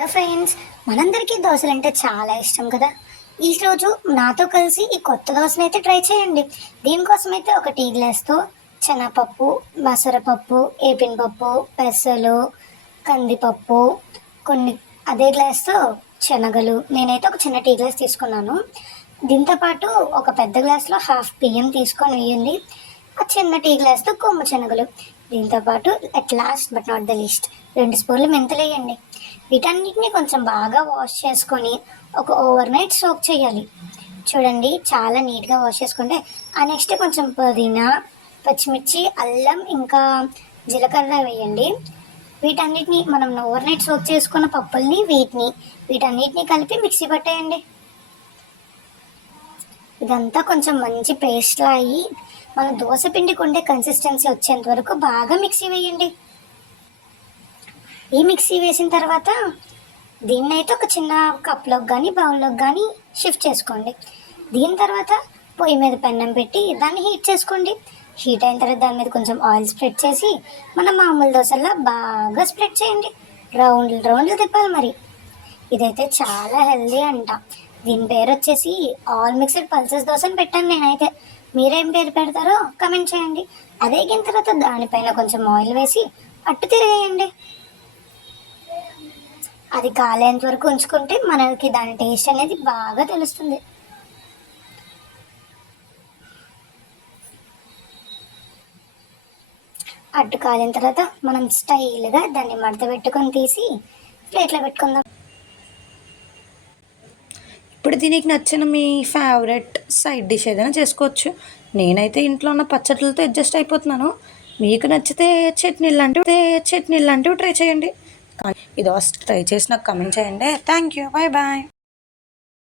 Hello friends, మనందరికీ దోశలు అంటే చాలా ఇష్టం కదా. ఈరోజు నాతో కలిసి ఈ కొత్త దోశను అయితే ట్రై చేయండి. దీనికోసం అయితే ఒక టీ గ్లాస్తో శనగపప్పు, మసరపప్పు, ఏపినపప్పు, పెసలు, కందిపప్పు, కొన్ని అదే గ్లాస్తో శనగలు, నేనైతే ఒక చిన్న టీ గ్లాస్ తీసుకున్నాను. దీంతోపాటు ఒక పెద్ద గ్లాస్లో హాఫ్ బియ్యం తీసుకొని వేయండి. ఆ చిన్న టీ గ్లాస్తో కొమ్ము శనగలు, దీంతోపాటు at last but not the least 2 స్పూన్లు మెంతులు వేయండి. వీటన్నిటిని కొంచెం బాగా వాష్ చేసుకొని ఒక ఓవర్ నైట్ సోక్ చేయాలి. చూడండి, చాలా నీట్గా వాష్ చేసుకుంటే ఆ నెక్స్ట్ కొంచెం పుదీనా, పచ్చిమిర్చి, అల్లం, ఇంకా జీలకర్ర వేయండి. వీటన్నిటిని మనం ఓవర్ నైట్ సోక్ చేసుకున్న పప్పుల్ని వీటన్నిటిని కలిపి మిక్సీ పట్టేయండి. ఇదంతా కొంచెం మంచి పేస్ట్లా అయ్యి మన దోశ పిండికి ఉండే కన్సిస్టెన్సీ వచ్చేంత వరకు బాగా మిక్సీ వేయండి. ఈ మిక్సీ వేసిన తర్వాత దీన్ని అయితే ఒక చిన్న కప్లోకి కానీ బౌల్లోకి కానీ షిఫ్ట్ చేసుకోండి. దీని తర్వాత పొయ్యి మీద పెన్నం పెట్టి దాన్ని హీట్ చేసుకోండి. హీట్ అయిన తర్వాత దాని మీద కొంచెం ఆయిల్ స్ప్రెడ్ చేసి మన మామూలు దోశల్లో బాగా స్ప్రెడ్ చేయండి. రౌండ్లు తిప్పాలి. మరి ఇదైతే చాలా హెల్దీ అంట. దీని పేరు వచ్చేసి ఆల్ మిక్స్డ్ పల్సెస్ దోశ అని పెట్టాను నేనైతే. మీరేం పేరు పెడతారో కమెంట్ చేయండి. అదే అయిన తర్వాత దానిపైన కొంచెం ఆయిల్ వేసి అట్టు తిరిగేయండి. అది కాలేంత వరకు ఉంచుకుంటే మనకి దాని టేస్ట్ అనేది బాగా తెలుస్తుంది. అట్టు కాలిన తర్వాత మనం స్టైల్గా దాన్ని మడత పెట్టుకొని తీసి ప్లేట్లో పెట్టుకుందాం. ఇప్పుడు దీనికి నచ్చిన మీ ఫేవరెట్ సైడ్ డిష్ ఏదైనా చేసుకోవచ్చు. నేనైతే ఇంట్లో ఉన్న పచ్చళ్ళతో అడ్జస్ట్ అయిపోతున్నాను. మీకు నచ్చితే చట్నీ లాంటివి ట్రై చేయండి. ఇది ట్రై చేసి నాకు కమెంట్ చేయండి. Thank you, bye bye.